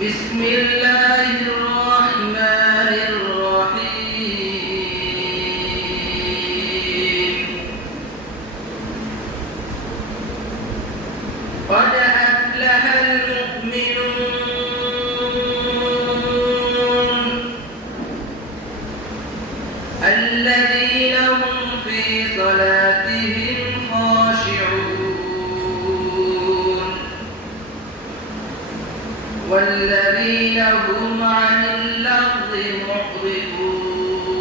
بسم الله الرحمن الرحيم قد أفلح المؤمنون الذين هم في صلاتهم خاشعون والذين هم عن اللغو معرضون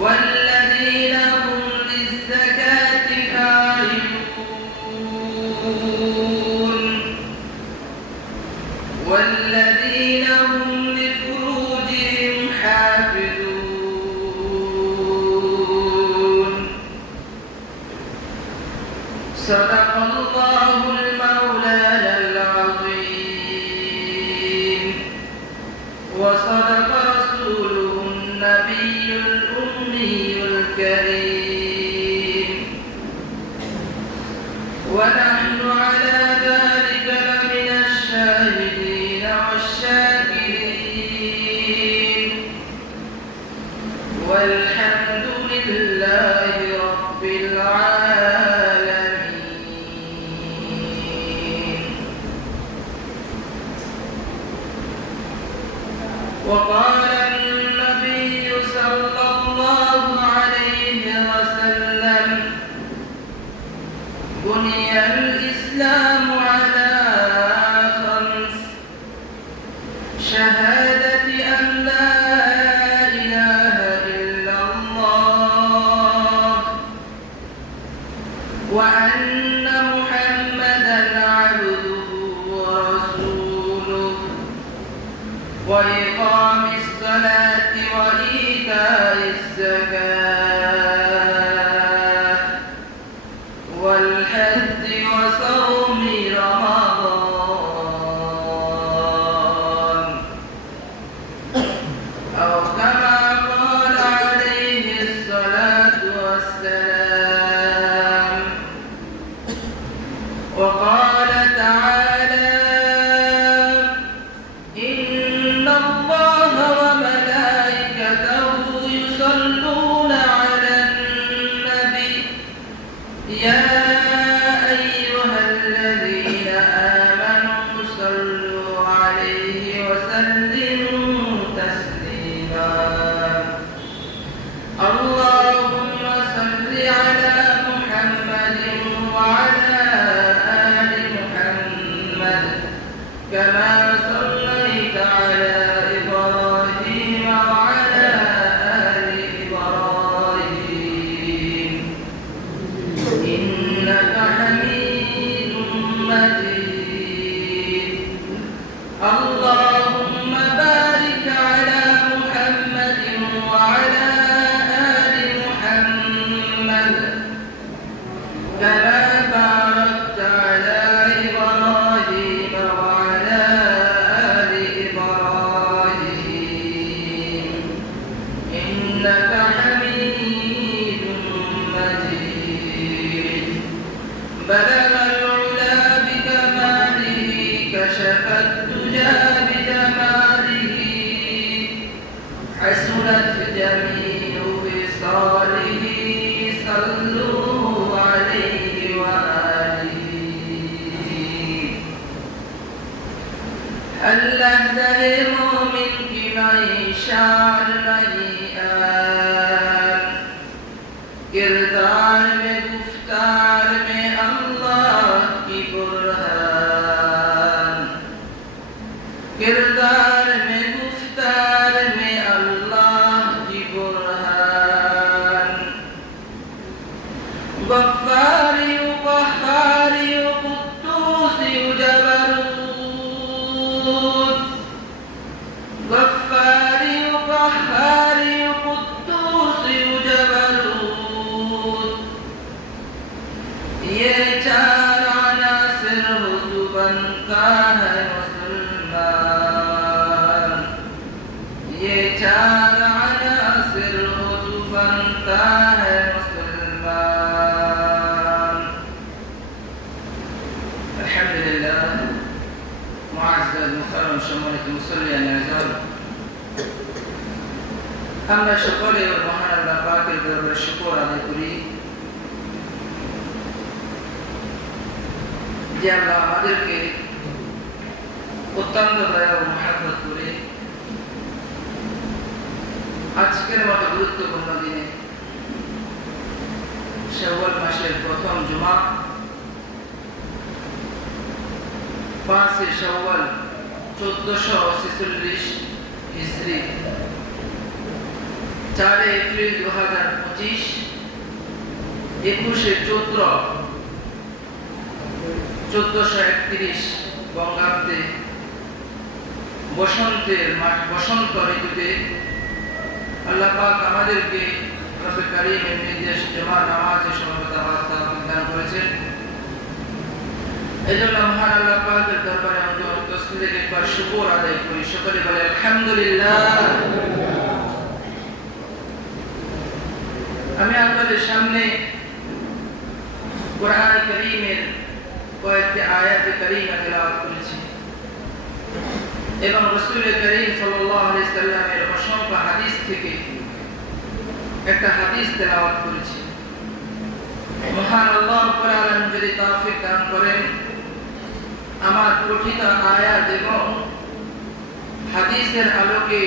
والذين هم للزكاة فاعلون والذين هم لفروجهم حافظون صدق الله المولانا العظيم وصدق رسوله النبي الأمي الكريم ونحن على ذلك لمن الشاهدين والشاكرين والحمد لله رب العالمين. وقال النبي صلى الله عليه وسلم بني الإسلام على خمس شهادة أن لا إله إلا الله وأن محمدا عبده ورسوله وإقام الصلاة وإيتاء الزكاة والحج وصوم رمضان أو كما قال عليه الصلاة والسلام. وقال تعالى إن الله وملائكته يصلون على النبي يا أيها الذين آمنوا صلوا عليه وسلموا تسليما. اللهم صل على محمد وعلى آل محمد كما صليت على إبراهيم وعلى آل إبراهيم إنك حميد مجيد. اللهم بارك على محمد وعلى آل محمد كما باركت على إبراهيم وعلى آل إبراهيم إنك حميد مجيد. بلغ العلا بكماله كشف الدجى بجماله حسنت جميع خصاله صلوا عليه وآله. اللہ زہے مومن کی معیشان نہیں آن کردار میں گفتار میں اللہ کی برہان کردار میں گفتار میں اللہ کی برہان غفاری و قہاری و قدوسی و جبروت غفاری و قہاری و قدوسی و جبروت আলহামদুলিল্লাহ মুআজ্জাজ মুকাররম সম্মানিত মুসল্লিয়ান আযম আমরা সকলে মহান আল্লাহ পাকের দরবারে শুকর আদায় করি যে আল্লাহ আমাদেরকে অত্যন্ত দয়া ও মহব্বত করে আজকের মতো গুরুত্বপূর্ণ দিনে শাওয়াল মাসের প্রথম জুমা 5 শাওয়াল 1446 হিজরি 4 এপ্রিল 2025 21 চৈত্র 1431 বঙ্গাব্দে বসন্ত ঋতুতে আল্লাহ পাক আমাদেরকে রব্বে কারীমের নির্দেশ জুমার নামাজে সমবেত হওয়ার তৌফিক দান করেছেন। এজন্য মহান আল্লাহ পাকের দরবারে আমরা তসবিহ একবার শুকর আদায় করি, সকলে বলে আলহামদুলিল্লাহ। আমি আপনাদের সামনে কোরআন কারীমের কয়েকটি আয়াতে কারীমা তেলাওয়াত করেছি এবং রাসূল করিম সাল্লাল্লাহু আলাইহি সাল্লামের অসংখ্য হাদিস থেকে একটা হাদিস তেলাওয়াত করেছি। মহান আল্লাহ রাব্বুল আলামিন যদি তৌফিক দান করেন আমার পঠিত আয়াত এবং হাদিসের আলোকে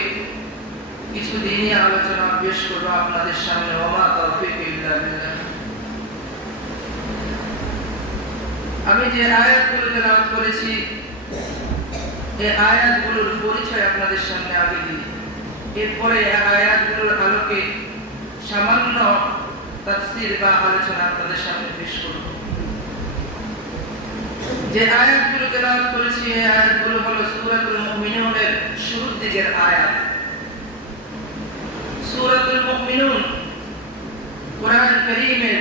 কিছু দিনই আলোচনা পেশ করব আপনাদের সামনে। ওমা তৌফিক ইল্লা বিল্লাহ। আমি যে আয়াতগুলো তেলাওয়াত করেছি এই আয়াতগুলোর পরিচয় আপনাদের সামনে আগে দিই, এরপরে এই আয়াতগুলোর আলোকে সামান্য তাফসীর বা আলোচনা আপনাদের সামনে পেশ করব। যে আয়াতগুলো তেলাওয়াত করেছি এই আয়াতগুলো হলো সূরাতুল মুমিনুনের শুরুর দিকের আয়াত। সূরাতুল মুমিনুন কোরআন কারীমের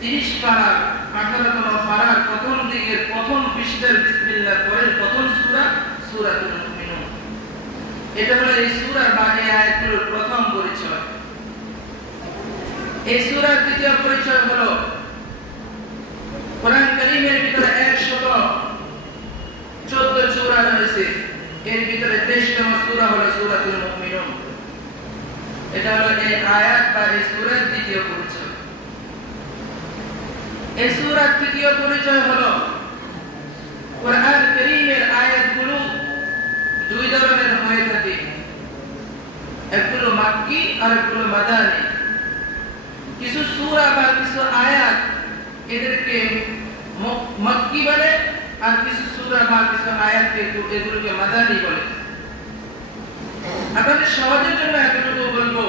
30 পারা 18তম পারার প্রথম দিকের প্রথম পৃষ্ঠার বিসমিল্লাহ পরে প্রথম সূরা সূরাতুল মুমিনুন। এটা হলো এই সূরা বা এই আয়াতগুলোর প্রথম পরিচয়। এই সূরার দ্বিতীয় পরিচয় হলো কোরআন কারীমের ভিতরে 114 সূরা রয়েছে, এর ভিতরে 23তম সূরা হলো সূরাতুল মুমিনুন। এটা হলো এই আয়াত বা এই সূরার দ্বিতীয় পরিচয়। এই সূরার তৃতীয় পরিচয় হলো কোরআন কারীমের আয়াতগুলো দুই ধরনের হয়ে থাকে, একগুলো মাক্কি আর একগুলো মাদানী। কিছু সূরা বা কিছু আয়াত এদেরকে মাক্কি বলে আর কিছু সূরা বা কিছু আয়াতকে এগুলোকে মাদানী বলে। আপনাদের সহজের জন্য এতটুকু বলবো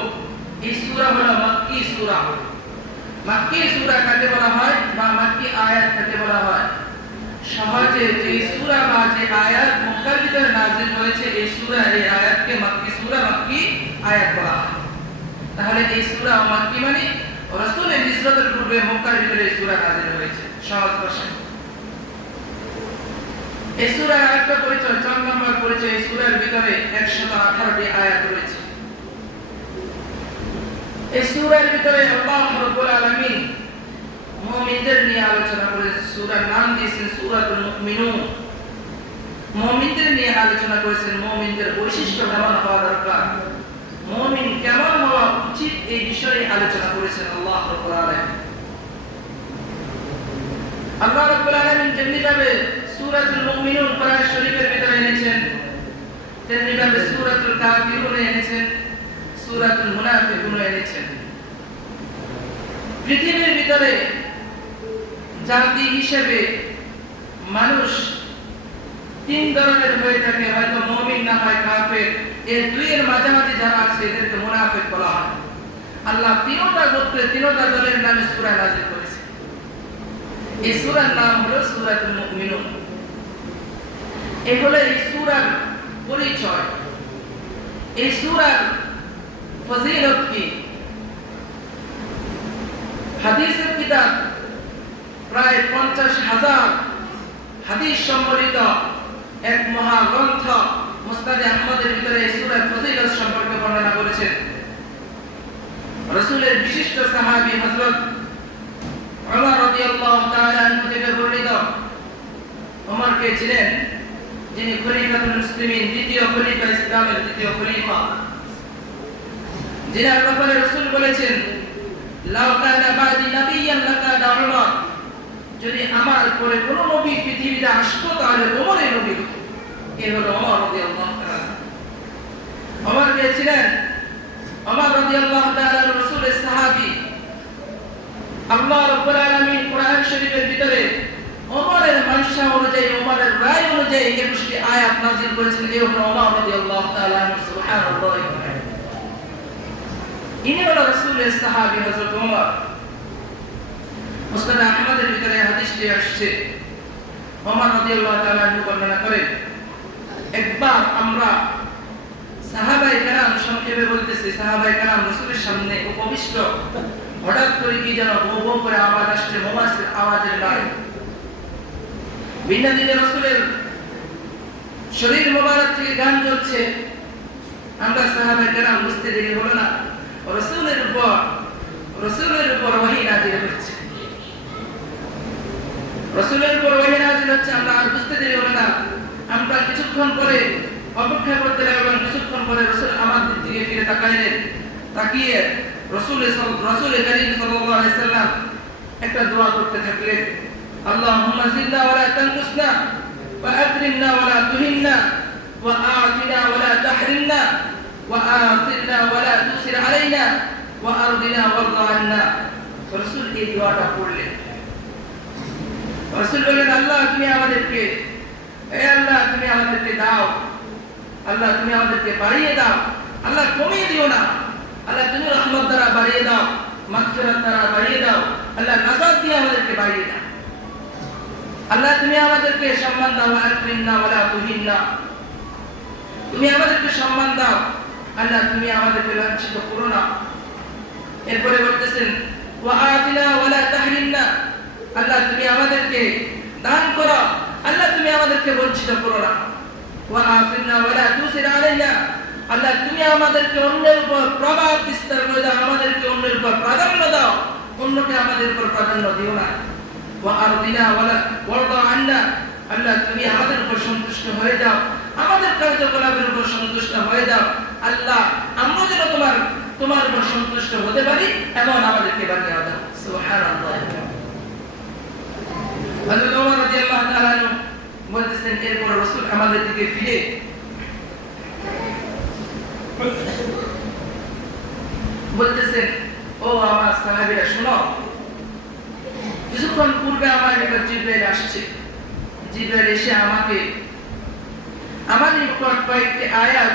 এই সূরা হলো মাক্কি সূরা। মাক্কি সূরা কাকে বলা হয় বা মাক্কি আয়াত কাকে বলা হয়? সহজে যে সূরা বা যে আয়াত মক্কার ভিতরে নাযিল হয়েছে এই সূরা এই আয়াতকে মাক্কি সূরা মাক্কি আয়াত বলা হয়। তাহলে এই সূরা মাক্কি মানে রাসূলের হিজরতের পূর্বে মক্কার ভিতরে এই সূরা নাযিল হয়েছে সহজ ভাষায়। এই সূরার আরেকটা পরিচয় 4 নম্বর পরিচয়, এই সূরার ভিতরে 118টি আয়াত রয়েছে। এই সূরার ভিতরে আল্লাহ রাব্বুল আলামিন মুমিনদের নিয়ে আলোচনা করেছেন। সূরার নাম দিয়েছেন সূরাতুল মুমিনুন। মুমিনদের নিয়ে আলোচনা করেছেন, মুমিনদের বৈশিষ্ট্য কেমন হওয়া দরকার, মুমিন কেমন হওয়া উচিত এই বিষয়ে আলোচনা করেছেন আল্লাহ রাব্বুল আলামিন। আল্লাহ রাব্বুল আলামিন যেমনিভাবে সূরাতুল মুমিনুন কোরআন শরীফের ভিতরে এনেছেন তেমনিভাবে সূরাতুল কাফিরুন এনেছেন, সূরাতুল মুনাফিকুন এনেছেন। পৃথিবীর ভিতরে জাতি হিসেবে মানুষ 3 ধরনের হয়ে থাকে, হয়তো মুমিন না হয় কাফের। এই দুইয়ের মাঝামাঝি যারা আছে এদেরকে মুনাফিক বলা হয়। আল্লাহ তিনটা গোত্রে তিনটা দলের নামে সূরা নাযিল করেছে। এই সূরার নাম হলো সূরাতুল মুমিনুন। এই হলো এই সূরার পরিচয়। এই সূরার ফজিলত কি? হাদিসের কিতাব প্রায় 50,000 হাদিস সম্বলিত এক মহাগ্রন্থ মুসনাদে আহমদের ভিতরে এই সূরার ফজিলত সম্পর্কে বর্ণনা করেছেন। রাসূলের বিশিষ্ট সাহাবী হযরত ওমর রাদিয়াল্লাহু তাআলা আনহু থেকে বর্ণিত ছিলেন যিনি খলিফাতুল মুসলিমিন, দ্বিতীয় খলিফা, ইসলামের দ্বিতীয় খলিফা, যিনার ব্যাপারে রাসূল বলেছেন লাউ কানা বাদি নাবিয়্যান লাকানা উমর, যদি আমার পরে কোনো নবী পৃথিবীতে আসতো তাহলে ওমরের নবী হতো। এ হলো ওমর রাদিয়াল্লাহু তাআলা। ওমর কে ছিলেন? ওমর রাদিয়াল্লাহু তাআলা রাসূলের সাহাবী। আল্লাহ রাব্বুল আলামিন কোরআন শরীফের ভিতরে ওমরের মানসা অনুযায়ী, ওমরের রায় অনুযায়ী 21টি আয়াত নাযিল করেছেন। এই হলো ওমর রাদিয়াল্লাহু তাআলা, সুবহানাল্লাহ। ইনি হলো রাসূলের সাহাবী হযরত ওমর। মুসনাদ আহমদের ভিতরে হাদিসটি আসছে, ওমর রাদিয়াল্লাহু তাআলা বর্ণনা করেন, একবার আমরা সাহাবায়ে কেরাম, সংক্ষেপে বলতেছি, সাহাবায়ে কেরাম রাসূলের সামনে উপবিষ্ট, হঠাৎ করে কি যেন ভো ভো করে আওয়াজ আসছে, মোমাসের আওয়াজের নয়। বিনা দিনে রাসূলের শরীর মোবারক থেকে গান জ্বলছে। আমরা সাহাবায়ে কেরাম বুঝতে দেরি হলো না, রাসূলের উপর ওহী নাযিল হচ্ছে, রাসূলের উপর ওহী নাযিল হচ্ছে। আমরা আর বুঝতে দেরি হলো না, আমরা কিছুক্ষণ পরে অপেক্ষা করতে লাগলাম। কিছুক্ষণ পরে রাসূল আমাদের দিকে ফিরে তাকাইলেন। তাকিয়ে রাসূল কারীম সাল্লাল্লাহু আলাইহি সাল্লাম একটা দোয়া করতে থাকলেন, আল্লাহুম্মা জিদনা ওয়া লা তানকুসনা ওয়া আকরিমনা ওয়া লা তুহিননা ওয়া আ'তিনা ওয়া লা তাহরিমনা ওয়া আ'তিরনা ওয়া লা তুসির আলাইনা ওয়া আরদিনা ওয়ারদা আন্না। রাসূল এই দোয়াটা পড়লেন। রাসূল বললেন, আল্লাহ তুমি আমাদেরকে, হে আল্লাহ তুমি আমাদেরকে দাও, আল্লাহ তুমি আমাদেরকে বাড়িয়ে দাও, আল্লাহ কমিয়ে দিও না, আল্লাহ তুমি রহমত দ্বারা বাড়িয়ে দাও, মাগফিরাত দ্বারা বাড়িয়ে দাও, আল্লাহ নাজাত দিয়ে আমাদেরকে বাড়িয়ে দাও, আল্লাহ তুমি আমাদেরকে সম্মান দাও, আকরিমনা ওয়া লা তুহিননা, তুমি আমাদেরকে সম্মান দাও, আল্লাহ তুমি আমাদেরকে লাঞ্ছিত করো না। এরপরে বলতেছেন ওয়া আতিনা ওয়া লা তাহরিমনা, আল্লাহ তুমি আমাদেরকে দান করো, আল্লাহ তুমি আমাদেরকে বঞ্চিত করো না। ওয়া আফিরনা ওয়া লা তুসির আলাইনা, আল্লাহ তুমি আমাদেরকে অন্যের উপর প্রভাব বিস্তার করে দাও, আমাদেরকে অন্যের উপর প্রাধান্য দাও, অন্যকে আমাদের উপর প্রাধান্য দিও না। ওয়া আরদিনা ওয়ারদা আন্না, আল্লাহ তুমি আমাদের উপর সন্তুষ্ট হয়ে যাও, আমাদের কার্যকলাপের উপর সন্তুষ্ট হয়ে যাও, আল্লাহ আমরা যেন তোমার উপর সন্তুষ্ট হতে পারি এমন আমাদেরকে বানিয়ে দাও। সুবহানাল্লাহ। হযরত ওমর রাদিয়াল্লাহু তাআলা বলতেছেন, এরপর রাসূল আমাদের দিকে ফিরে বলতেছেন, ও আমার সাহাবীরা শোনো, কিছুক্ষণ পূর্বে আমার নিকট জিবরাইল আসছে। জিবরাইল এসে আমার নিকট কয়েকটি আয়াত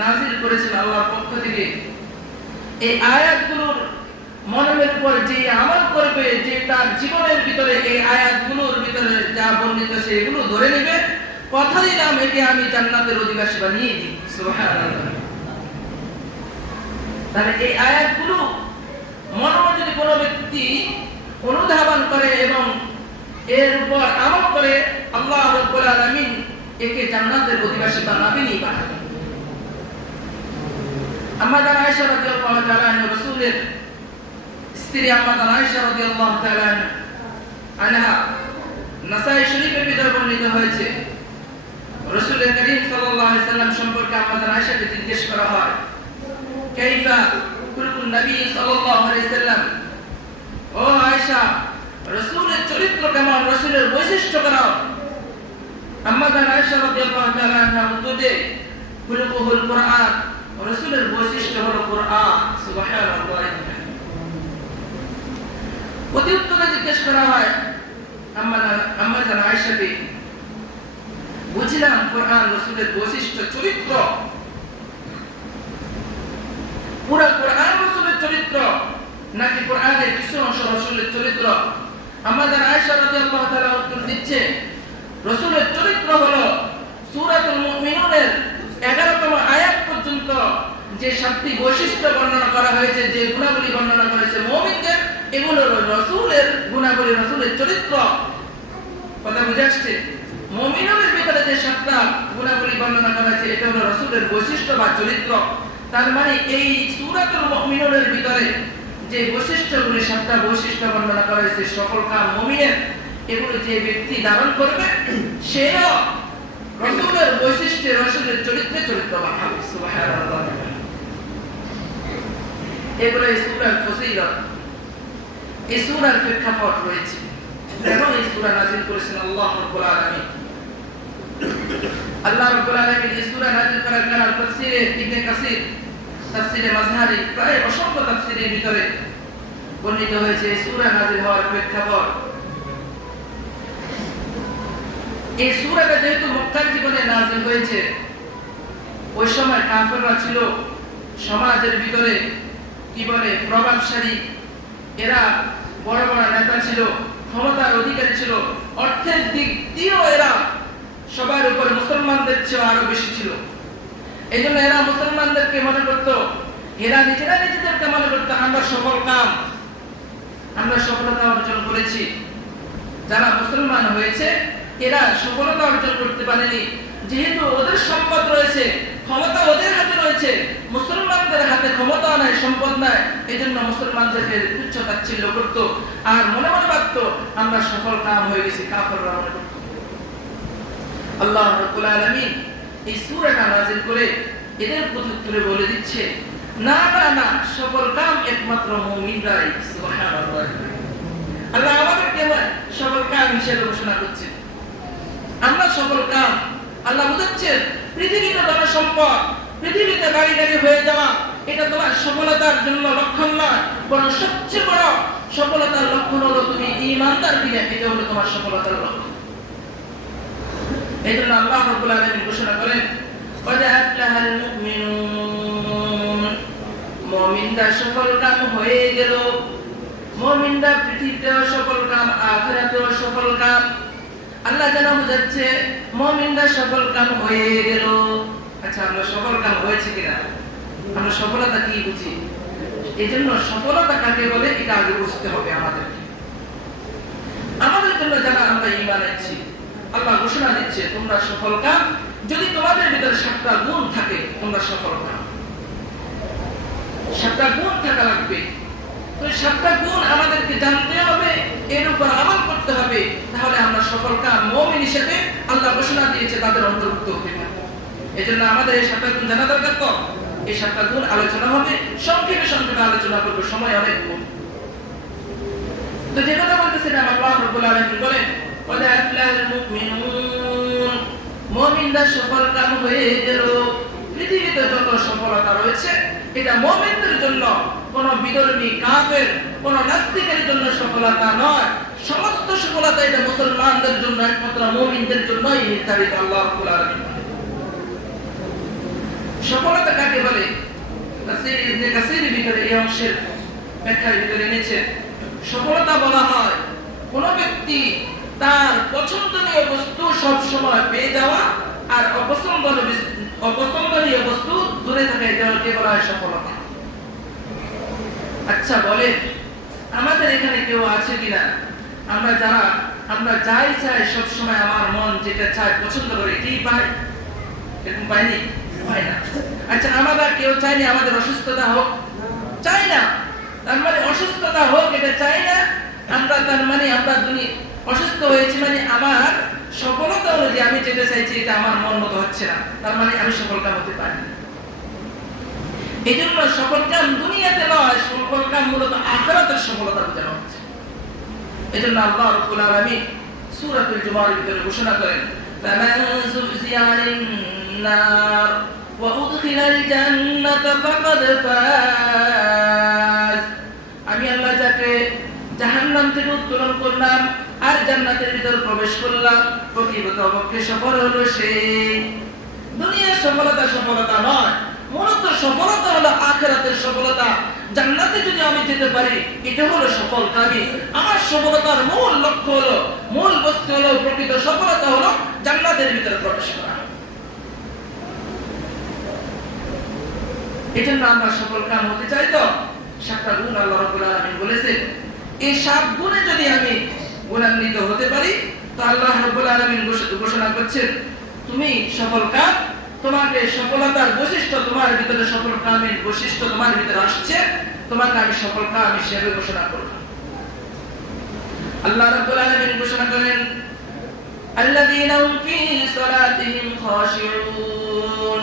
নাযিল করেছেন আল্লাহর পক্ষ থেকে। এই আয়াতগুলোর মনের উপর যে আমল করবে, যে তার জীবনের ভিতরে এই আয়াতগুলোর ভিতরে যা বর্ণিত সেগুলো ধরে নেবে, কথা দিলাম একে আমি জান্নাতের অধিবাসী বানিয়ে দিই। সুবহানাল্লাহ। তাহলে এই আয়াতগুলো মনে যদি কোনো ব্যক্তি অনুধাবন করে এবং এর উপর আমল করে, আল্লাহ রাব্বুল আলামিন একে জান্নাতের অধিবাসী বানাবেনই বানাবেন। আম্মা আয়েশা রাদিয়াল্লাহু তাআলা রাসূলের স্ত্রী আম্মা আয়েশা রাদিয়াল্লাহু তাআলা আনহা, নাসাঈ শরীফের ভিতরে বর্ণিত হয়েছে, রাসূল কারীম সাল্লাল্লাহু আলাইহি সাল্লাম সম্পর্কে আম্মা আয়েশাকে জিজ্ঞেস করা হয়, কাইফা খুলকুন নবী সাল্লাল্লাহু আলাইহি সাল্লাম, ও আয়েশা রাসূলের চরিত্র কেমন, রাসূলের বৈশিষ্ট্য কেমন? আম্মা আয়েশা রাদিয়াল্লাহু তাআলা আনহা উত্তর দেয়, খুলকুল কুরআন, রাসূলের বৈশিষ্ট্য হলো কুরআন। সুবহানাল্লাহ। প্রত্যুত্তরে জিজ্ঞেস করা হয় আম্মা আয়েশাকে, বুঝলাম কুরআন রাসূলের বৈশিষ্ট্য চরিত্র, পুরো কুরআন রাসূলের চরিত্র নাকি কুরআনের কিছু অংশ রাসূলের চরিত্র? আম্মা আয়েশা রাদিয়াল্লাহু তাআলা উত্তর দিচ্ছে, রাসূলের চরিত্র হলো সূরাতুল মুমিনুনের 11তম আয়াত পর্যন্ত যে 7টি বৈশিষ্ট্য বর্ণনা করা হয়েছে, যে গুণাবলী বর্ণনা করেছে মুমিনদের, এগুলো রাসূলের গুণাবলী, রাসূলের চরিত্র। কথা বুঝে আসছে? মুমিনের ভিতরে যে 7টা গুণাবলী বর্ণনা করা হয়েছে, এটা হলো রাসূলের বৈশিষ্ট্য বা চরিত্র। তার মানে এই সূরাতুল মুমিনুনের ভিতরে যে বৈশিষ্ট্যগুলি, 7টা বৈশিষ্ট্য বর্ণনা করা হয়েছে সকল কাম মুমিনের, এগুলো যে ব্যক্তি ধারণ করবে সেও রাসূলের বৈশিষ্ট্যে রাসূলের চরিত্রে চরিত্রবান হবে। সুবহানাল্লাহ। এগুলো এই সূরার ফজিলত, এই সূরার প্রেক্ষাপট রয়েছে। কেন এই সূরা নাযিল করেছেন আল্লাহ রাব্বুল আলামিন? আল্লাহ রাব্বুল আলামিন এই সূরা নাযিল করার কারণ তাফসীরে ইবনে কাসির, তাফসীরে মাযহারি প্রায় অসংখ্য তাফসীরের ভিতরে বর্ণিত হয়েছে এই সূরা নাযিল হওয়ার প্রেক্ষাপট। এই সূরাটা যেহেতু মক্কার জীবনে নাযিল হয়েছে, ওই সময় কাফেররা ছিল সমাজের ভিতরে কি বলে প্রভাবশালী, এরা বড় বড় নেতা ছিল, ক্ষমতার অধিকারী ছিল, অর্থের দিক দিয়েও এরা সবার উপরে মুসলমানদের চেয়ে আরো বেশি ছিল। এই জন্য এরা মুসলমানদেরকে মনে করত, এরা নিজেদেরকে মনে করতো আমরা সফল কাম, আমরা সফলতা অর্জন করেছি। যারা মুসলমান হয়েছে এরা সফলতা অর্জন করতে পারেনি, যেহেতু ওদের সম্পদ রয়েছে, ক্ষমতা ওদের হাতে রয়েছে, মুসলমানদের হাতে ক্ষমতা নাই, সম্পদ নাই। এই জন্য মুসলমানদেরকে তুচ্ছ তাচ্ছিল্য করত আর মনে মনে ভাবত আমরা সফল কাম হয়ে গেছি। কাফেররা মনে করত। আল্লাহ রাব্বুল আলামিন এই সূরাটা নাযিল করে এদের প্রত্যুত্তরে বলে দিচ্ছে, না না না, সফল কাম একমাত্র মুমিনরাই। সুবহানাল্লাহ। আল্লাহ আমাদেরকে সফল কাম হিসেবে ঘোষণা করছে। আমরা সফল কাম, আল্লাহ বুঝাচ্ছেন পৃথিবীতে তোমার সম্পদ, পৃথিবীতে গাড়ি গাড়ি হয়ে যাওয়া এটা তোমার সফলতার জন্য লক্ষণ নয়, বরং সবচেয়ে বড় সফলতার লক্ষণ হলো তুমি ঈমানদার বিয়ে, এটা হলো তোমার সফলতার লক্ষণ। এই জন্য আল্লাহ রাব্বুল আলামিন ঘোষণা করেন, قد أفلح المؤمنون, মুমিনরা সফল কাম হয়ে গেল। মুমিনরা পৃথিবীতেও সফল কাম, আখিরাতেও সফল কাম। আল্লাহ জানা বুঝাচ্ছে মুমিনরা সফল কাম হয়ে গেল। আচ্ছা, আমরা সফল কাম হয়েছে কিনা, আমরা সফলতা কি বুঝি? এই জন্য সফলতা কাকে বলে এটা আগে বুঝতে হবে আমাদেরকে। আমাদের জন্য যারা আমরা ঈমান এনেছি, আল্লাহ ঘোষণা দিচ্ছে তোমরা সফল কাম, যদি তোমাদের ভিতরে 7টা গুণ থাকে তোমরা সফল কাম। 7টা গুণ থাকা লাগবে। তো 7টা গুণ আমাদেরকে জানতে হবে, এর উপর আমল করতে হবে, তাহলে আমরা সফল কাম মুমিন হিসেবে আল্লাহ ঘোষণা দিয়েছে তাদের অন্তর্ভুক্ত হতে পারব। এজন্য আমাদের এই 7টা গুণ জানা দরকার। তো এই 7টা গুণ আলোচনা হবে, সংক্ষেপে আলোচনা করব, সময় অনেক কম। তো যে কথা বলতেছিলাম, আল্লাহ রাব্বুল আলামিন বলেন قد أفلح المؤمنون, মুমিনরা সফল কাম হয়ে গেল। পৃথিবীতে যত সফলতা রয়েছে এটা মুমিনদের জন্য, কোন বিধর্মী কাফের, কোন নাস্তিকের জন্য সফলতা নয়। সমস্ত সফলতা এটা মুসলমানদের জন্য, একমাত্র মুমিনদের জন্যই নির্ধারিত। আল্লাহ রাব্বুল আলামিন সফলতা কাকে বলে? তাফসীর ইবনে কাসির ভিতরে এই অংশের ব্যাখ্যার ভিতরে এনেছে, সফলতা বলা হয় কোন ব্যক্তি তার পছন্দনীয় বস্তু সব সময় পেয়ে যাওয়া আর অপছন্দনীয় বস্তু দূরে থাকা, এটাকে বলা হয় সফলতা। আচ্ছা বলে, আমাদের এখানে কেউ আছে কিনা আমরা যাই চাই সব সময় আমার মন যেটা চায় পছন্দ করে এটাই পাই? এরকম পাইনি? পাই না। আচ্ছা, আমরা কেউ চাইনি আমাদের অসুস্থতা হোক? চাই না। তার মানে অসুস্থতা হোক এটা চাই না আমরা, তার মানে আমরা অসুস্থ হয়েছে মানে আমার সফলতা অনুযায়ী আমি যেটা চাইছি এটা আমার মন মতো হচ্ছে না, তার মানে আমি সফল কাম হতে পারি না। এই জন্য সফল কাম দুনিয়াতে নয়, সফল কাম মূলত আখিরাতের সফলতা বোঝানো হচ্ছে। এই জন্য আল্লাহ রাব্বুল আলামিন সূরাতুল জুমার ভিতরে ঘোষণা করেন, ফামান যুযিয়া আনিন নার ওয়া উদখিলাল জান্নাতা ফাকাদ ফাজ, আমি আল্লাহ যাকে জাহান্নাম থেকে উত্তোলন করলাম আর জান্নাতের ভিতর প্রবেশ করলাম, প্রকৃতপক্ষে সফল হলো সে। দুনিয়ার সফলতা নয়, মূলত সফলতা হলো আখিরাতের সফলতা। জান্নাতে যদি আমি যেতে পারি এটা হলো সফল কামি। আমার সফলতার মূল লক্ষ্য হলো, মূল বস্তু হলো, প্রকৃত সফলতা হলো জান্নাতের ভিতরে প্রবেশ করা। এজন্য আমরা সফল কাম হতে চাই। তো 7টা গুণ আল্লাহ রাব্বুল আলামিন বলেছেন, এই 7 গুণে যদি আমি গুণান্বিত হতে পারি তো আল্লাহ রাব্বুল আলামিন ঘোষণা করছেন তুমি সফল কাম, তোমাকে সফলতার বৈশিষ্ট্য তোমার ভিতরে, সফল কামের বৈশিষ্ট্য তোমার ভিতরে আসছে, তোমাকে আমি সফল কাম হিসেবে ঘোষণা করব। আল্লাহ রাব্বুল আলামিন ঘোষণা করেন আল্লাযীনা হুম ফী সালাতিহিম খাশিউন।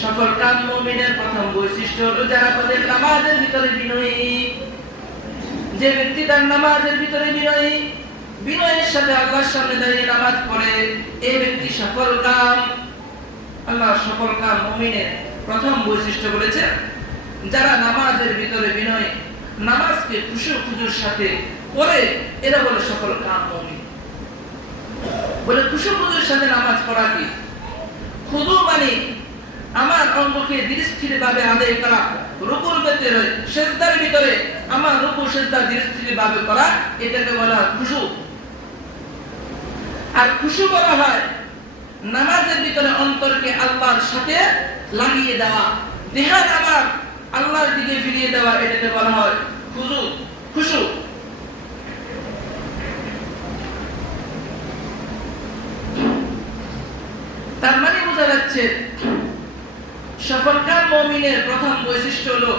সফল কাম মুমিনের প্রথম বৈশিষ্ট্য হলো যারা তাদের নামাজের ভিতরে বিনয়ী। যে ব্যক্তি তার নামাজের ভিতরে বিনয়ী, বিনয়ের সাথে আল্লাহর সামনে দাঁড়িয়ে নামাজ পড়ে, এই ব্যক্তি সফল কাম। আল্লাহ সফল কাম মুমিনের প্রথম বৈশিষ্ট্য বলেছে যারা নামাজের ভিতরে বিনয়, নামাজকে খুশুর সাথে পড়ে, এরা বলে সফল কাম মুমিন। বলে খুশুর সাথে নামাজ পড়া কি? খুদু মানে আমার অঙ্গকে ধীরস্থিরভাবে আদায় করা, রুকুর ভিতরে সিজদার ভিতরে আমার রুকু সিজদা ধীরস্থিরভাবে করা, এটাকে বলা খুশু। আর খুশু বলা হয় নামাজের ভিতরে অন্তরকে আল্লাহর সাথে লাগিয়ে দেওয়া, ধ্যান আমার আল্লাহর দিকে ফিরিয়ে দেওয়া, এটাকে বলা হয় খুশু। খুশু তার মানে বোঝা যাচ্ছে সফলকাম মুমিনের প্রথম বৈশিষ্ট্য হলো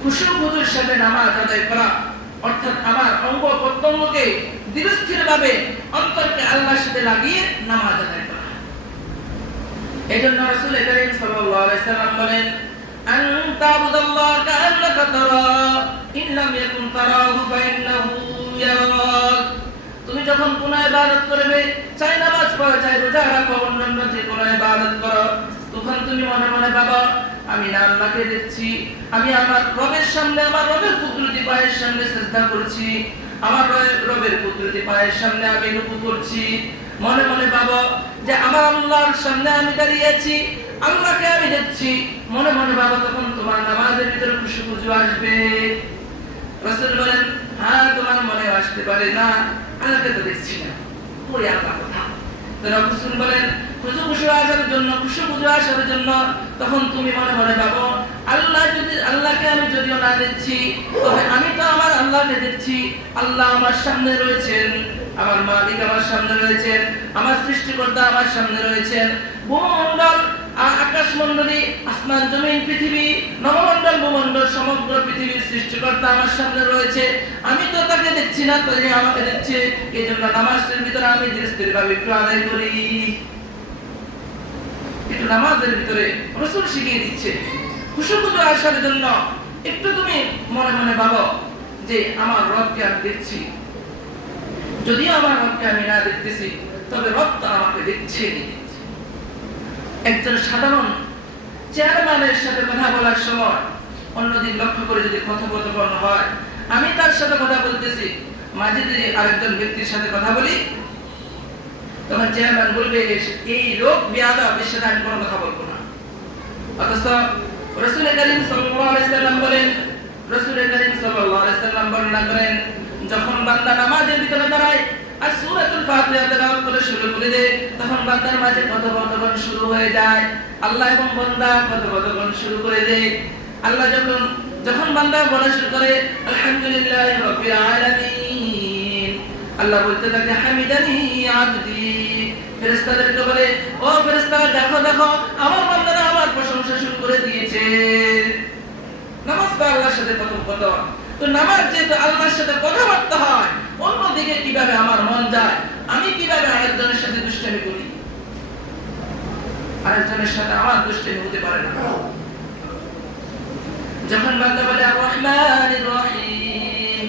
খুশুর সাথে নামাজ আদায় করা, অর্থাৎ আমার অঙ্গ প্রত্যঙ্গকে ধীরস্থিরভাবে অন্তরকে আল্লাহর সাথে লাগিয়ে নামাজ আদায় করা। এজন্য রাসূল করিম সাল্লাল্লাহু আলাইহি সাল্লাম বলেন আনতা আবুদাল্লাহ কাআন্নাকা তারা ইন লাম ইয়াকুন তারাহু ফাইন্নাহু ইয়ারাক। তুমি যখন কোন ইবাদত করবে, চাই নামাজ পড়া, চাই রোজা রাখো, অন্যান্য যে কোনো ইবাদত করো, তখন তুমি মনে মনে ভাবো আমি না আল্লাহকে দেখছি, আমি আমার রবের সামনে, আমার রবের কুদরতি পায়ের সামনে সিজদা করছি, আমার রবের কুদরতি পায়ের সামনে আমি রুকু করছি। মনে মনে ভাবো যে আমার আল্লাহর সামনে আমি দাঁড়িয়ে আছি, আল্লাহকে আমি দেখছি। মনে মনে ভাবো, তখন তোমার নামাজের ভিতরে খুশু আসবে। রাসূল বলেন হ্যাঁ, তোমার মনে আসতে পারে না, আল্লাহকে তো দেখছি না, ওই আল্লাহ কথা। রাসূল বলেন খুশু আসার জন্য, খুশু আসার জন্য তখন তুমি মনে মনে ভাবো আল্লাহকে আমি যদিও না দেখছি, তবে আমি তো আমার আল্লাহকে দেখছি। আল্লাহ আমার সামনে রয়েছেন, আমার মালিক আমার সামনে রয়েছেন, আমার সৃষ্টিকর্তা আমার সামনে রয়েছেন। ভূমণ্ডল, আকাশমণ্ডলী, আসমান জমিন পৃথিবী, নবমণ্ডল ভূমণ্ডল, সমগ্র পৃথিবীর সৃষ্টিকর্তা আমার সামনে রয়েছে। আমি তো তাকে দেখছি না, তাই আমাকে দেখছে। এই জন্য নামাজের ভিতরে আমি ধীরস্থিরভাবে একটু আদায় করি। একটু নামাজের ভিতরে রাসূল শিখিয়ে দিচ্ছে খুশু আসার জন্য একটু তুমি মনে মনে ভাবো যে আমার রবকে আমি দেখছি। যদিও আমার রবকে আমি না দেখতেছি, তবে রব তো আমাকে দেখছে। একজন সাধারণ চেয়ারম্যানের সাথে কথা বলার সময় অন্যদিন লক্ষ্য করে যদি কথোপকথন হয়, আমি তার সাথে কথা বলতেছি, মাঝে যদি আরেকজন ব্যক্তির সাথে কথা বলি, তখন চেয়ারম্যান বলবে এই লোক বেয়াদব, এর সাথে আমি কোনো কথা বলবো না। অথচ রাসূল করিম সাল্লাল্লাহু আলাইহি সাল্লাম বলেন, রাসূল করিম সাল্লাল্লাহু আলাইহি সাল্লাম বর্ণনা করেন, যখন বান্দা নামাজের ভিতরে দাঁড়ায় আর সূরাতুল ফাতিহা তেলাওয়াত করে শুরু করে দেয়, তখন বান্দার মাঝে কথোপকথন শুরু হয়ে যায়। আল্লাহ এবং বান্দা কথোপকথন শুরু করে দেয়। আল্লাহ যখন বান্দা বলা শুরু করে আলহামদুলিল্লাহি রাব্বিল আলামিন, আল্লাহ বলতে থাকে হামিদানি আবদি। ফেরেশতাদেরকে বলে ও ফেরেশতারা, দেখো দেখো আমার বান্দারা আমার প্রশংসা শুরু করে দিয়েছে। নামাজ তো আল্লাহর সাথে কথোপকথন, তো নামাজ যেহেতু আল্লাহর সাথে কথাবার্তা হয়, অন্যদিকে কিভাবে আমার মন যায়? আমি কিভাবে আরেকজনের সাথে দুষ্টামি করি? আরেকজনের সাথে আমার দুষ্টামি হতে পারে না। যখন বান্দা বলে আর রহমানির রহিম,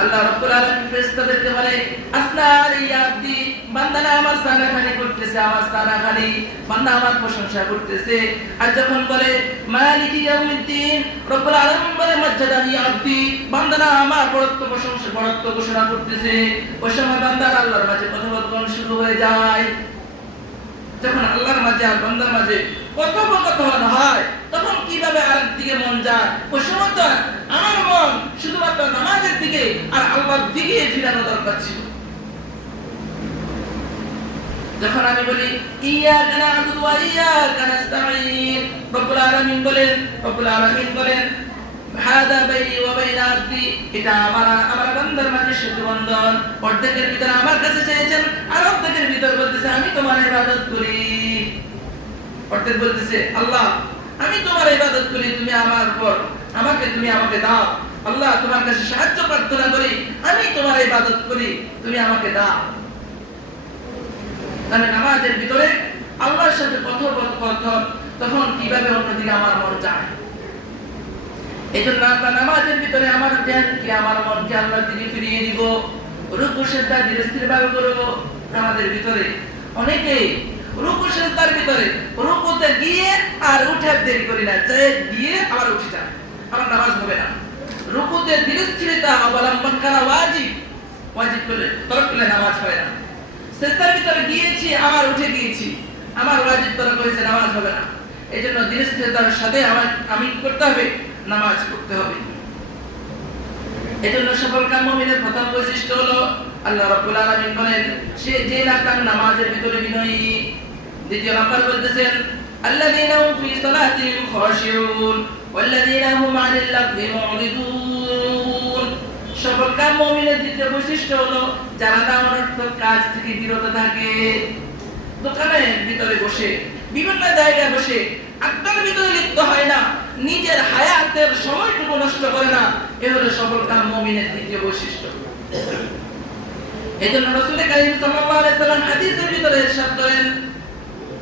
আল্লাহ রাব্বুল আলামিন ফেরেশতাদেরকে বলে আসনা ইয়া আবদি, বান্দা আমার সানাখানি করতেছে, আমার সানাখানি, বান্দা আমার প্রশংসা করতেছে। আর যখন বলে মালিকি ইয়াউমিদ্দিন, রব্বুল আলামিন বলে মাজ্জাদানি আবদি, বান্দা আমার বড়ত্ব প্রশংসা, বড়ত্ব ঘোষণা করতেছে। ওই সময় বান্দার আল্লাহর মাঝে কথোপকথন শুরু হয়ে যায়। যখন আল্লাহর মাঝে আর বান্দার মাঝে কথোপকথন হয়, তখন কিভাবে আরেকদিকে মন যায়? ওই সময় তো আমার মন শুধুমাত্র নামাজের দিকে আর আল্লাহর দিকে ফিরানো দরকার ছিল। যখন আমি বলি ইয়াকা না'বুদু ওয়া ইয়াকা নাস্তাঈন, রব্বুল আলামিন বলেন হাদা বাইনি ওয়া বাইনা আবদি, এটা আমার বান্দার মাঝে সেতু বন্ধন। অর্ধেকের ভিতরে আমার কাছে চেয়েছেন, আর অর্ধেকের ভিতরে বলতেছে আমি তোমার ইবাদত করি। অর্ধেক বলতেছে আল্লাহ আমি তোমার ইবাদত করি, তুমি আমার উপর, তুমি আমাকে দাও। আল্লাহ তোমার কাছে সাহায্য প্রার্থনা করি, আমি তোমার ইবাদত করি, তুমি আমাকে দাও। তাহলে নামাজের ভিতরে আল্লাহর সাথে কথোপকথন, তখন কিভাবে অন্যদিকে আমার মন যায়। এই জন্য আমরা নামাজের ভিতরে আমার ধ্যানকে, আমার মনকে আল্লাহর দিকে ফিরিয়ে দিব, রুকু সিজদা ধীরে স্থির ভাবে করব। আমাদের ভিতরে অনেকেই রুকু সিজদার ভিতরে রুকুতে গিয়ে আর উঠে দেরি করি না, যে গিয়ে আবার উঠে যায়, আমার নামাজ হবে না। রুকুতে ধীরে স্থিরতা অবলম্বন করা ওয়াজিব, ওয়াজিব করলে নামাজ হয় না। সিজদার ভিতরে গিয়েছি আবার উঠে গিয়েছি, আমার ওয়াজিব তরক করেছে, নামাজ হবে না। এই জন্য ধীরে স্থিরতার সাথে আমি করতে হবে, নামাজ পড়তে হবে। এজন্য সফলকাম মুমিনের প্রথম বৈশিষ্ট্য হলো আল্লাহ রাব্বুল আলামিন বলেন সে যে না তার নামাজের ভিতরে বিনয়ী। দ্বিতীয় নাম্বার বলতেছেন আল্লাযীনা হুম ফি সালাতিহিম খাশিউন ওয়াল্লাযীনা হুম আনিল লাগবি মুরিদুন। সফলকাম মুমিনের দ্বিতীয় বৈশিষ্ট্য হলো যারা না অনর্থক কাজ থেকে বিরত থাকে। দোকানের ভিতরে বসে, বিভিন্ন জায়গায় বসে আড্ডার ভিতরে লিপ্ত হয় না, নিজের হায়াতের সময়টুকু নষ্ট করে না, এ হলো সফলকাম মুমিনের দ্বিতীয় বৈশিষ্ট্য। এজন্য রাসূল কারীম সাল্লাল্লাহু আলাইহি সাল্লাম হাদিসের ভিতরে ইরশাদ করেন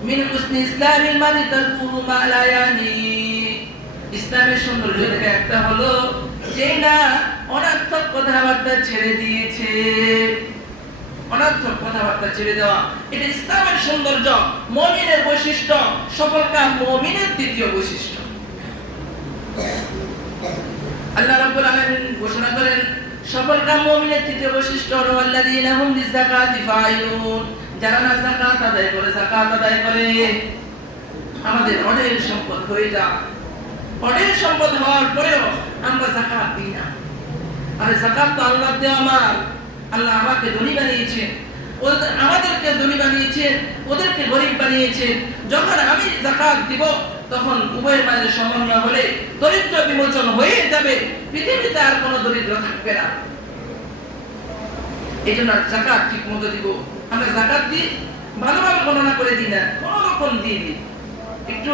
মিন হুসনি ইসলামিল মারই তারকুহু মা লা ইয়ানি। ইসলামের সৌন্দর্য থেকে একটা হলো যে না অনর্থক কথাবার্তা ছেড়ে দিয়েছে। অনর্থক কথাবার্তা ছেড়ে দেওয়া, এটা ইসলামের সৌন্দর্য, মুমিনের বৈশিষ্ট্য, সফলকাম মুমিনের দ্বিতীয় বৈশিষ্ট্য। আল্লাহ রাব্বুল আলামিন ঘোষণা করেন সফলকাম মুমিনের তৃতীয় বৈশিষ্ট্য হলো আল্লাযীনা হুম লিযাকাতি ফাইলুন। যারা না যাকাত আদায় করে, যাকাত আদায় করে। আমাদের অঢেল সম্পদ হয়ে যায়, অঢেল সম্পদ হওয়ার পরেও আমরা যাকাত দিই না। আরে যাকাত তো আল্লাহর দেওয়া মাল, আল্লাহ আমাকে ধনী বানিয়েছেন, আমাদেরকে ধনী বানিয়েছেন, ওদেরকে গরিব বানিয়েছেন। যখন আমি যাকাত দিব তখন উভয়ের মাঝে সমন্বয় হলে দরিদ্র বিমোচন হয়ে যাবে, পৃথিবীতে আর কোনো দরিদ্র থাকবে না। এই জন্য যাকাত ঠিক মতো দিব। আমরা যাকাত দিই ভালোভাবে গণনা করে দিই না, কোনো রকম দিয়ে দিই, একটু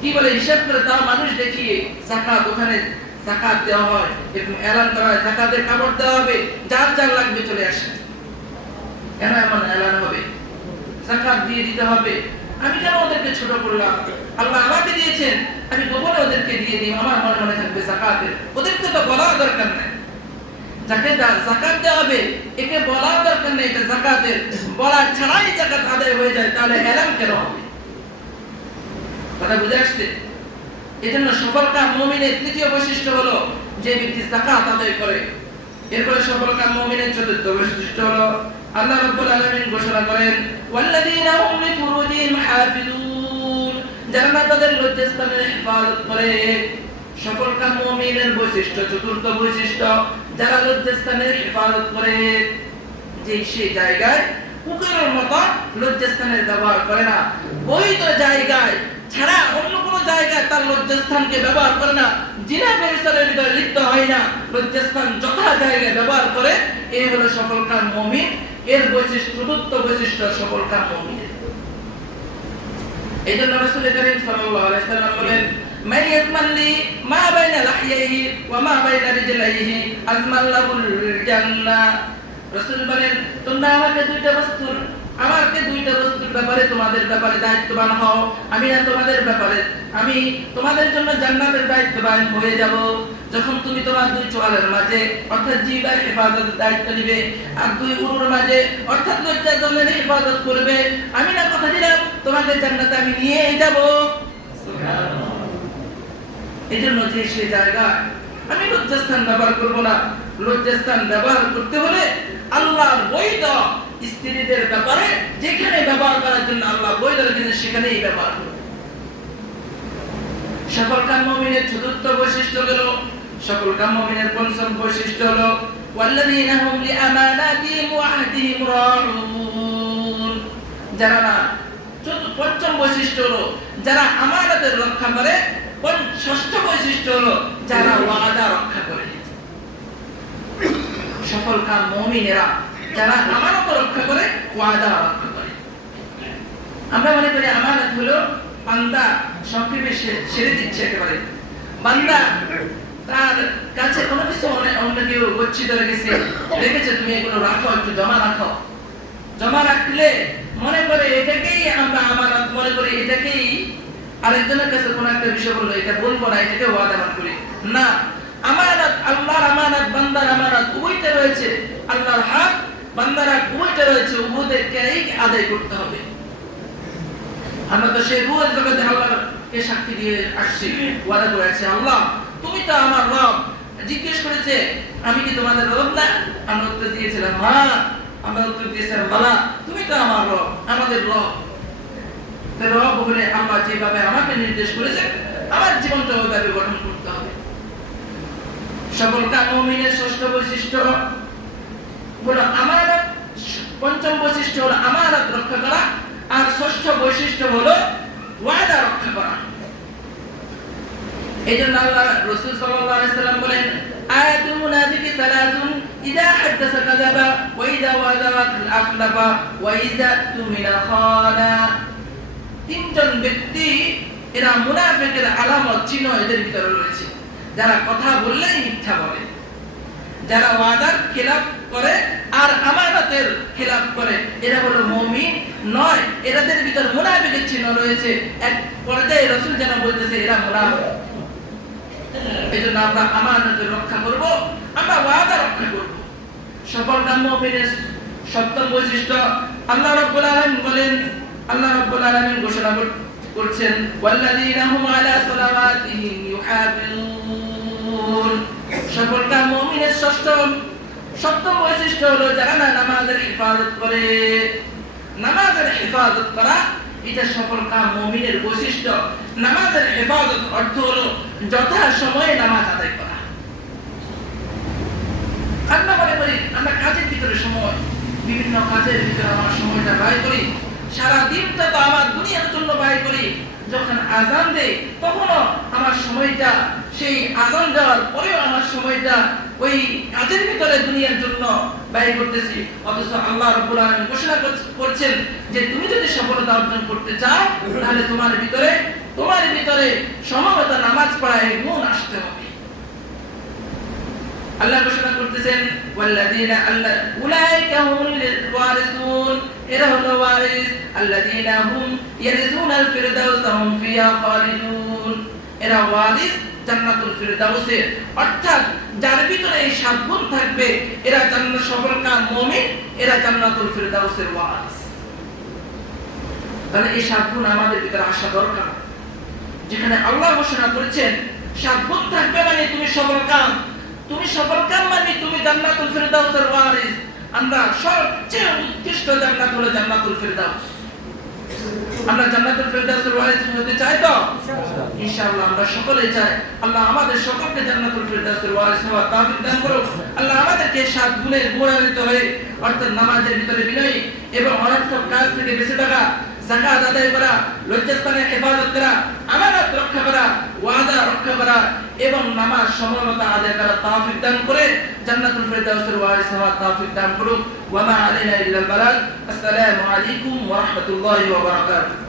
কি বলে হিসাব করে তাও মানুষ দেখিয়ে যাকাত ওখানে যাকাত দেওয়া হয়, এবং এলান করা হয় যাকাতের কাপড় দেওয়া হবে, যার যার লাগবে চলে আসে। কেন এমন এলান হবে? যাকাত দিয়ে দিতে হবে। আমি কেন ওদেরকে ছোট করলাম? আল্লাহ আমাকে দিয়েছেন, আমি গোপনে ওদেরকে দিয়ে দিই, আমার মনে মনে থাকবে যাকাতের। ওদেরকে তো বলার দরকার নাই, যাকে যাকাত দেওয়া হবে একে বলার দরকার নেই এটা যাকাতের, বলার ছাড়াই যাকাত আদায় হয়ে যায়, তাহলে এলান কেন হবে? কথা বুঝে আসছে? এজন্য সফলকাম মুমিনের তৃতীয় বৈশিষ্ট্য হলো যে ব্যক্তি যাকাত আদায় করে। এরপরে সফলকাম মুমিনের চতুর্থ বৈশিষ্ট্য হলো আল্লাহ রাব্বুল আলামিন ঘোষণা করেন ওয়াল্লাযীনা হুম লিফুরুজিহিম হাফিজুন। যারা না তাদের লজ্জাস্থানের হেফাজত করে। সফলকাম মুমিনের বৈশিষ্ট্য, চতুর্থ বৈশিষ্ট্য, যারা লজ্জাস্থানের হেফাজত করে, যে সেই জায়গায় কুকুরের মতো লজ্জাস্থানের ব্যবহার করে না, বৈধ জায়গায় ছাড়া অন্য কোনো জায়গায় তার লজ্জাস্থানকে ব্যবহার করে না, জিনা ব্যভিচারের ভিতরে লিপ্ত হয় না, লজ্জাস্থান যথা জায়গায় ব্যবহার করে। এই হলো সফলকাম মুমিন, এর বৈশিষ্ট্য, চতুর্থ বৈশিষ্ট্য সফলকাম মুমিনের। এইজন্য রাসূল কারীম সাল্লাল্লাহু আলাইহি সাল্লাম বলেন মান ইয়াতমাল্লি মা বাইনা লাহইহি ওয়া মা বাইনা রিজলাইহি আজমান লাহুল জান্নাহ। রাসূল বলেন তোমরা আমাকে দুইটা বস্তুর ব্যাপারে তোমাদের ব্যাপারে দায়িত্ববান হও, আমি না তোমাদের ব্যাপারে, আমি তোমাদের জন্য জান্নাতের দায়িত্ববান হয়ে যাব। যখন তুমি তোমার দুই চোয়ালের মাঝে অর্থাৎ জিহ্বার হেফাজতের দায়িত্ব নিবে, আর দুই উরুর মাঝে অর্থাৎ লজ্জাস্থানের হেফাজত করবে, আমি না কথা দিলাম তোমাকে জান্নাতে আমি নিয়ে যাব। সুবহানাল্লাহ। এজন্য যে সেই জায়গায় আমি লজ্জাস্থান ব্যবহার করব না। লজ্জাস্থান ব্যবহার করতে হলে আল্লাহর বৈধ স্ত্রীদের ব্যাপারে যেখানে ব্যবহার করার জন্য আল্লাহ বৈধ রেখেছেন সেখানেই ব্যবহার করব। সফলকাম মুমিনের চতুর্থ বৈশিষ্ট্য হলো, সফলকাম মুমিনের পঞ্চম বৈশিষ্ট্য হলো ওয়াল্লাযীনা হুম লিআমানাতিহিম ওয়া আহদিহিম রাউন। যারা না, পঞ্চম বৈশিষ্ট্য হলো যারা আমানতের রক্ষা করে। ষষ্ঠ বৈশিষ্ট্য হলো যারা ওয়াদা রক্ষা করে। সফলকাম মুমিনেরা যারা আমানত রক্ষা করে, ওয়াদা রক্ষা করে। আমরা মনে করি আমানত হলো বান্দা সংক্ষেপে সেরে দিচ্ছে একেবারে। বান্দা তার কাছে কোনো কিছু অন্য কেউ গচ্ছিত রেখেছে, তুমি এগুলো রাখো, একটু জমা রাখলে মনে করে এটাকেই আমরা আমানত মনে করি, এটাকেই আরেকজনের কাছে কোনো একটা বিষয় বললো এটা বলবো না, এটাকে ওয়াদা করি না। আমানত, আল্লাহর আমানত, বান্দার আমানত উভয়টা রয়েছে। আল্লাহর হক, বান্দার হক উভয়টা রয়েছে, উভয়কেই আদায় করতে হবে। আমরা তো সেই রুহের জগতে আল্লাহকে সাক্ষী দিয়ে আসছি, ওয়াদা করে আসছি, আল্লাহ তুমি তো আমার রব। জিজ্ঞেস করেছে আমি কি তোমাদের রব না? আমরা উত্তর দিয়েছিলাম হ্যাঁ। আমরা উত্তর দিয়েছিলাম বালা তুমি তো আমার রব, আমাদের রব। রব হলে আল্লাহ যেভাবে আমাকে নির্দেশ করেছে আমার জীবনটা ওইভাবে গঠন করতে হবে। সকল মুমিনের ষষ্ঠ বৈশিষ্ট্য হলো আমানত, পঞ্চম বৈশিষ্ট্য হলো আমানত রক্ষা করা, আর ষষ্ঠ বৈশিষ্ট্য হলো ওয়াদা রক্ষা করা। এইজন্য আল্লাহ রাসূল সাল্লাল্লাহু আলাইহি সাল্লাম বলেন আয়াতুল মুনাফিকি সালাতুন ইযা হাদাসা কাযাবা ওয়া ইযা ওয়াদা আখলাফা ওয়া ইযা তুমিনা খানা। তিনজন ব্যক্তি এরা মুনাফিকের আলামত, চিহ্ন এদের ভিতরে রয়েছে। যারা কথা বললেই মিথ্যা বলে, যারা ওয়াদার খেলাফ করে আর আমানতের খেলাফ করে, এরা হলো মুমিন নয়। এদের ভিতর মুনাফিকের চিহ্ন রয়েছে। এক পর্যায়ে রাসূল যেন বলতেছে এরা মুনাফিক। এজন্য আমরা আমানতের রক্ষা করব, আমরা ওয়াদা রক্ষা করব। সফলকাম মুমিনের সপ্তম বৈশিষ্ট্য আল্লাহ রাব্বুল আলামিন বলেন, আল্লাহ রাব্বুল আলামিন ঘোষণা করছেন ওয়াল্লাযীনা হুম আলা সালাওয়াতিহিম ইউহাফিজুন। সফলকাম মুমিনের সপ্তম বৈশিষ্ট্য হলো যারা নামাজের হেফাজত করে। নামাজের হেফাজত করা এটা সফলকাম মুমিনের বৈশিষ্ট্য। নামাজের হেফাজত অর্থ হলো যথা সময়ে নামাজ আদায় করা। আমরা মনে করি আমরা কাজের ভিতরে সময়, বিভিন্ন কাজের ভিতরে আমার সময়টা ব্যয় করি, সারা দিনটা তো আমার দুনিয়ার জন্য ব্যয় করি। যখন আযান দেয় তখনও আমার সময়টা, সেই আযান দেওয়ার পরেও আমার সময়টা ওই কাজের ভিতরে দুনিয়ার জন্য ব্যয় করতেছি। অথচ আল্লাহ রাব্বুল আলামিন ঘোষণা করছেন যে তুমি যদি সফলতা অর্জন করতে চাও তাহলে তোমার ভিতরে সমবেত নামাজ পড়ায় গুণ আসতে হবে। আল্লাহ ঘোষণা করতেছেন ওয়াল্লাযীনা উলাইকা হুমুল ওয়ারিসুন, এরা হলো ওয়ারিস। আল্লাযীনা হুম ইয়ারিসুনাল ফিরদাউস হুম ফিহা খালিদুন, এরা ওয়ারিস জান্নাতুল ফিরদাউসের। অর্থাৎ যার ভিতরে এই সাত গুণ থাকবে এরা জান্নাত সফলকাম মুমিন, এরা জান্নাতুল ফিরদাউসের ওয়ারিস। তাহলে এই সাত গুণ আমাদের ভিতরে আসা দরকার। যেখানে আল্লাহ ঘোষণা করেছেন সাত গুণ থাকবে মানে তুমি সফলকাম, মানে তুমি জান্নাতুল ফিরদাউসের ওয়ারিস। আমরা সবচেয়ে উৎকৃষ্ট জান্নাত হলো জান্নাতুল ফিরদাউস। আমরা জান্নাতুল ফিরদাউসের ওয়ারিস হতে চাই তো ইনশাআল্লাহ আমরা সকলেই চাই। আল্লাহ আমাদের সকলকে জান্নাতুল ফিরদাউসের ওয়ারিস হওয়ার তৌফিক দান করুন। আল্লাহ আমাদেরকে সাত গুণে গুণান্বিত হয়ে, অর্থাৎ নামাজের ভিতরে বিনয়ী এবং অনর্থক কাজ থেকে বেঁচে থাকা, যাকাত আদায় করা, লজ্জাস্থানের হেফাজত করা, আমানত রক্ষা করা, ওয়াদা রক্ষা করা এবং নামাজ সময়মতো আদায় করা তৌফিক দান করে জান্নাতুল ফিরদাউসের ওয়ারিস হওয়ার তৌফিক দান করুন। ওয়া মা আলাইনা ইল্লাল বালাগ। আসসালামু আলাইকুম ওয়া রাহমাতুল্লাহি ওয়া বারাকাতুহু।